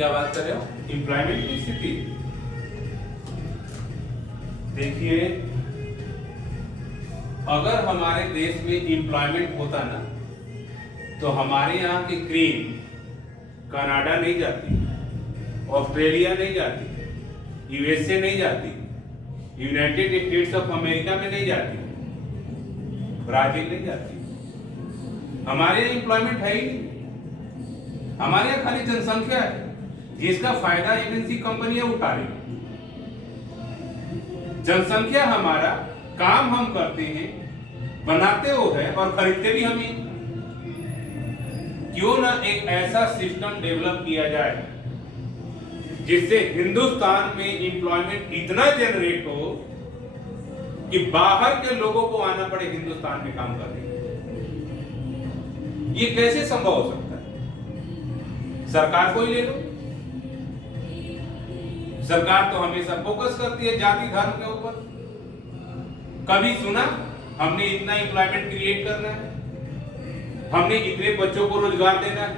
क्या बात कर रहे हो? एम्प्लॉयमेंट की स्थिति देखिए, अगर हमारे देश में एम्प्लॉयमेंट होता ना तो हमारे यहाँ की क्रेन कनाडा नहीं जाती, ऑस्ट्रेलिया नहीं जाती, यूएसए नहीं जाती, यूनाइटेड स्टेट्स ऑफ अमेरिका में नहीं जाती, ब्राजील नहीं जाती। हमारे यहाँ एम्प्लॉयमेंट है ही नहीं। हमारे यहाँ खाली जनसंख्या है जिसका फायदा एमएनसी कंपनियां उठा रही। जनसंख्या हमारा, काम हम करते हैं, बनाते हो है और खरीदते भी हम ही। क्यों ना एक ऐसा सिस्टम डेवलप किया जाए जिससे हिंदुस्तान में एम्प्लॉयमेंट इतना जनरेट हो कि बाहर के लोगों को आना पड़े हिंदुस्तान में काम करने। ये कैसे संभव हो सकता है? सरकार को ही ले लो। सरकार तो हमेशा फोकस करती है जाति धर्म के ऊपर। कभी सुना हमने इतना एम्प्लॉयमेंट क्रिएट करना है, हमने इतने बच्चों को रोजगार देना है,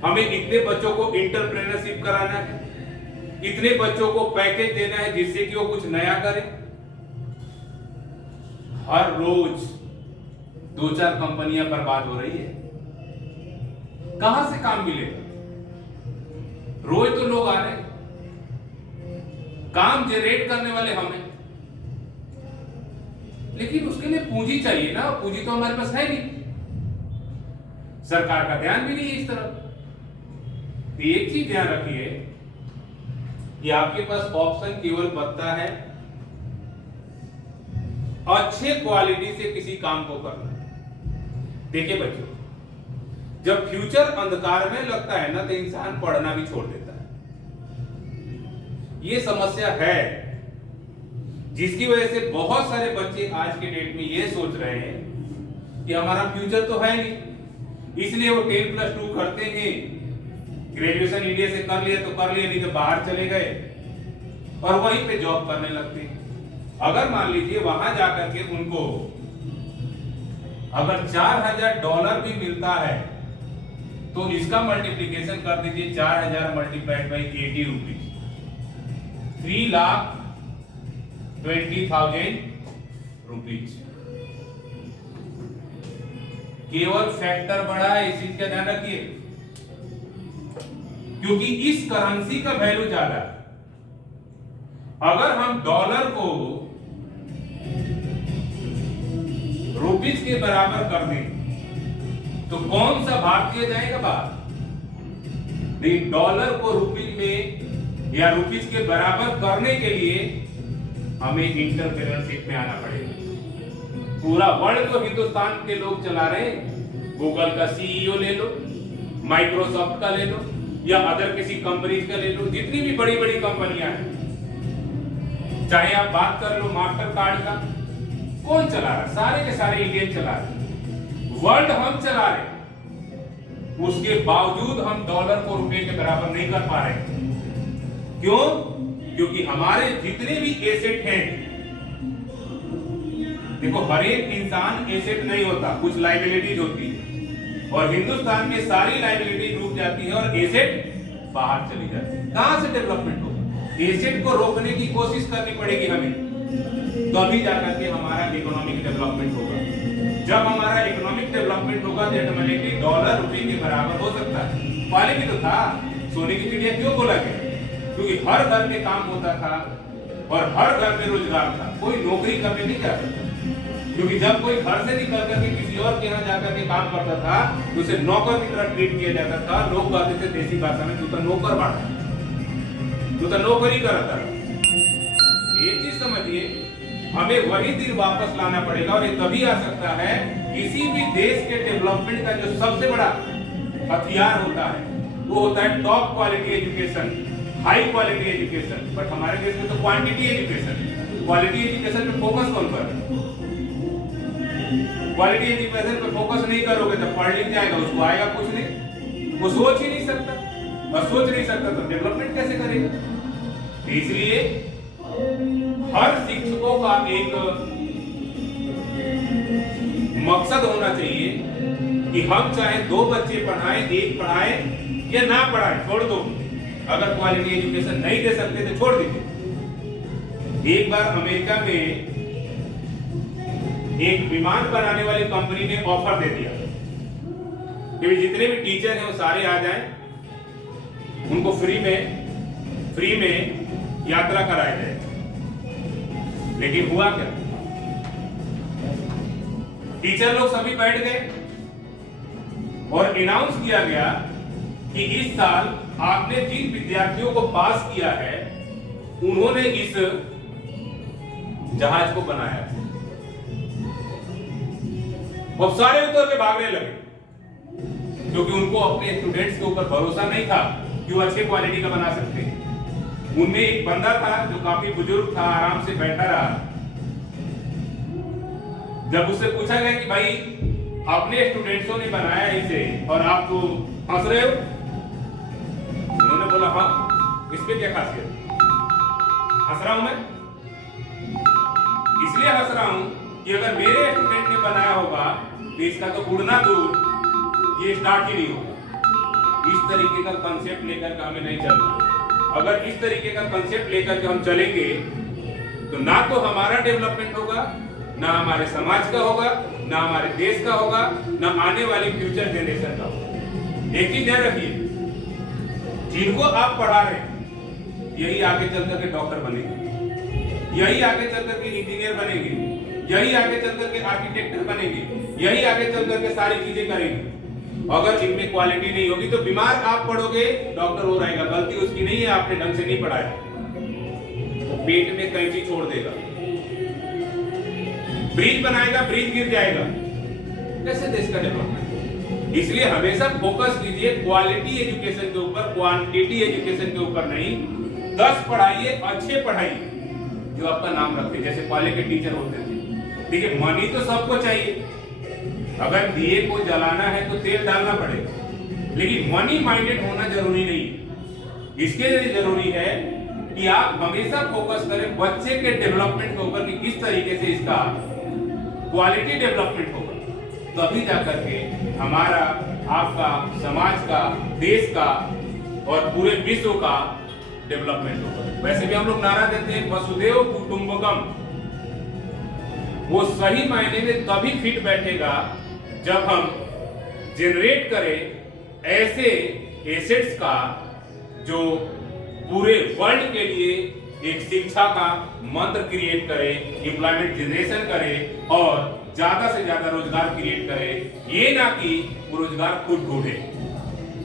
हमें इतने बच्चों को एंटरप्रेन्योरशिप कराना है, इतने बच्चों को पैकेज देना है जिससे कि वो कुछ नया करें। हर रोज 2-4 कंपनियां बर्बाद हो रही है। कहां से काम मिलेगा? रोज तो लोग आ रहे हैं, काम जनरेट करने वाले हमें, लेकिन उसके लिए पूंजी चाहिए ना। पूंजी तो हमारे पास है नहीं, सरकार का ध्यान भी नहीं है इस तरफ। तो एक चीज ध्यान रखिए कि आपके पास ऑप्शन केवल बनता है अच्छे क्वालिटी से किसी काम को करना। देखिए बच्चों, जब फ्यूचर अंधकार में लगता है ना तो इंसान पढ़ना भी छोड़ देता है। ये समस्या है जिसकी वजह से बहुत सारे बच्चे आज के डेट में ये सोच रहे हैं कि हमारा फ्यूचर तो है नहीं, इसलिए वो 10+2 करते हैं, ग्रेजुएशन इंडिया से कर लिया तो कर लिया, नहीं तो बाहर चले गए और वहीं पे जॉब करने लगते हैं। अगर मान लीजिए वहां जाकर के उनको अगर $4000 भी मिलता है तो इसका मल्टीप्लिकेशन कर दीजिए 4000 मल्टीप्लाइड बाई 80 रुपीज, 3,20,000 रुपीज। केवल फैक्टर बढ़ा है, इस चीज का ध्यान रखिए, क्योंकि इस करेंसी का वैल्यू ज्यादा है। अगर हम डॉलर को रुपीज के बराबर कर दें तो कौन सा भारतीय जाएगा बाहर? नहीं, डॉलर को रुपीज में या रुपीज के बराबर करने के लिए हमें इंटरकरेंसी में आना पड़ेगा। पूरा वर्ल्ड को हिंदुस्तान के लोग चला रहे हैं। गूगल का सीईओ ले लो, माइक्रोसॉफ्ट का ले लो, या अदर किसी कंपनीज का ले लो, जितनी भी बड़ी बड़ी कंपनियां हैं, चाहे आप बात कर लो मास्टर कार्ड का, कौन चला रहा है? सारे के सारे इंडियन चला रहे हैं। वर्ल्ड हम चला रहे हैं, उसके बावजूद हम डॉलर को रुपए के बराबर नहीं कर पा रहे। क्यों? क्योंकि हमारे जितने भी एसेट हैं, देखो हर एक इंसान एसेट नहीं होता, कुछ लायबिलिटीज होती है और हिंदुस्तान में सारी लायबिलिटी डूब जाती है और एसेट बाहर चली जाती है। कहां से डेवलपमेंट होगा? एसेट को रोकने की कोशिश करनी पड़ेगी हमें, तभी जाकर के हमारा इकोनॉमिक डेवलपमेंट होगा। जब हमारा इकोनॉमिक डेवलपमेंट होगा तो ऑटोमेटिकली डॉलर रुपए के बराबर हो सकता है। पहले भी तो था, सोने की चिड़िया क्यों बोला गया? क्योंकि हर घर में काम होता था और हर घर में रोजगार था, कोई नौकरी करने नहीं जा सकता। क्योंकि जब कोई घर से निकल करके किसी और के यहाँ जाकर के काम करता था तो उसे नौकर की तरह ट्रीट किया जाता था। लोग कहते थे देसी भाषा में, तू तो नौकर बांटा, तू तो नौकरी करता। एक चीज समझिए, हमें वही दिन वापस लाना पड़ेगा और ये तभी आ सकता है किसी भी देश के डेवलपमेंट का जो सबसे बड़ा हथियार होता है वो होता है top quality education, high quality education. But हमारे देश में तो क्वांटिटी एजुकेशन, क्वालिटी एजुकेशन पे फोकस कौन कर रहा है? क्वालिटी एजुकेशन पे फोकस नहीं करोगे तो पढ़ लिख जाएगा, उसको आएगा कुछ नहीं, वो सोच ही नहीं सकता, और सोच नहीं सकता तो डेवलपमेंट कैसे करेगा? इसलिए हर शिक्षकों का एक मकसद होना चाहिए कि हम चाहे 2 बच्चे पढ़ाएं, 1 पढ़ाएं या ना पढ़ाएं, छोड़ दो, अगर क्वालिटी एजुकेशन नहीं दे सकते तो छोड़ दीजिए। एक बार अमेरिका में एक विमान बनाने वाली कंपनी ने ऑफर दे दिया कि जितने भी टीचर हैं वो सारे आ जाएं, उनको फ्री में यात्रा कराया जाए। लेकिन हुआ क्या, टीचर लोग सभी बैठ गए और अनाउंस किया गया कि इस साल आपने जिन विद्यार्थियों को पास किया है उन्होंने इस जहाज को बनाया है। और सारे उतर के भागने लगे क्योंकि उनको अपने स्टूडेंट्स के ऊपर भरोसा नहीं था कि वो अच्छे क्वालिटी का बना सकते हैं। उनमें एक बंदा था जो काफी बुजुर्ग था, आराम से बैठा रहा। जब उससे पूछा गया कि भाई अपने स्टूडेंट्सों ने बनाया इसे और आप तो हंस रहे हो, उन्होंने बोला हाँ, इसमें क्या खासियत, हंस रहा हूं मैं इसलिए हंस रहा हूं कि अगर मेरे स्टूडेंट ने बनाया होगा तो इसका तो उड़ना दूर ये स्टार्ट ही नहीं होगा। इस तरीके का कंसेप्ट लेकर के हमें नहीं चलना। अगर इस तरीके का कंसेप्ट लेकर के हम चलेंगे तो ना तो हमारा डेवलपमेंट होगा, ना हमारे समाज का होगा, ना हमारे देश का होगा, ना आने वाली फ्यूचर जनरेशन का होगा। एक चीज ध्यान रखिए, जिनको आप पढ़ा रहे हैं यही आगे चल करके डॉक्टर बनेंगे, यही आगे चल करके इंजीनियर बनेंगे, यही आगे चल करके आर्किटेक्ट बनेंगे, यही आगे चल करके सारी चीजें करेंगे। अगर इनमें क्वालिटी नहीं होगी तो बीमार आप पढ़ोगे, डॉक्टर हो रहेगा, गलती उसकी नहीं है, आपने ढंग से नहीं पढ़ाया, तो पेट में कैंची छोड़ देगा, ब्रिज बनाएगा, ब्रिज गिर जाएगा, कैसे देश का डेवलपमेंट। इसलिए हमेशा फोकस कीजिए क्वालिटी एजुकेशन के ऊपर, क्वांटिटी एजुकेशन के ऊपर नहीं। 10 पढ़ाइए, अच्छे पढ़ाइए जो आपका नाम रखते, जैसे पहले के टीचर होते थे। देखिए मनी तो सबको चाहिए, अगर दिए को जलाना है तो तेल डालना पड़ेगा, लेकिन मनी माइंडेड होना जरूरी नहीं। इसके लिए जरूरी है कि आप हमेशा फोकस करें बच्चे के डेवलपमेंट के ऊपर कि किस तरीके से इसका क्वालिटी डेवलपमेंट होगा, तभी जाकर के हमारा, आपका, समाज का, देश का और पूरे विश्व का डेवलपमेंट होगा। वैसे भी हम लोग नारा देते हैं वसुदेव कुटुंबकम, वो सही मायने में तभी फिट बैठेगा जब हम जनरेट करें ऐसे एसेट्स का जो पूरे वर्ल्ड के लिए एक शिक्षा का मंत्र क्रिएट करे, एम्प्लॉयमेंट जनरेशन करे और ज्यादा से ज्यादा रोजगार क्रिएट करे। ये ना कि वो रोजगार खुद ढूंढे।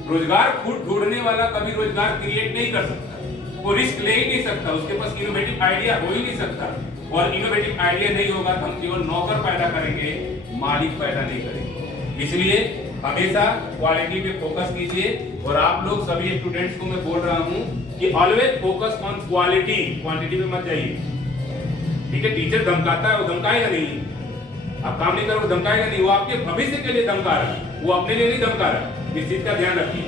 रोजगार खुद ढूंढने वाला कभी रोजगार क्रिएट नहीं कर सकता, वो रिस्क ले ही नहीं सकता, उसके पास इनोवेटिव आइडिया हो ही नहीं सकता। और इनोवेटिव आइडिया नहीं होगा तो हम केवल नौकर पैदा करेंगे, मालिक पैदा नहीं करेंगे। इसलिए हमेशा क्वालिटी पे फोकस कीजिए। और आप लोग सभी स्टूडेंट्स को मैं बोल रहा हूं कि always focus on quality, quantity पे मत जाइए। ठीक है, टीचर धमकाता है, वो धमकाएगा नहीं, आप काम नहीं करोगे धमकाएगा नहीं, वो आपके भविष्य के लिए धमका रहा है, वो अपने लिए नहीं धमका रहा। इस चीज का ध्यान रखिए।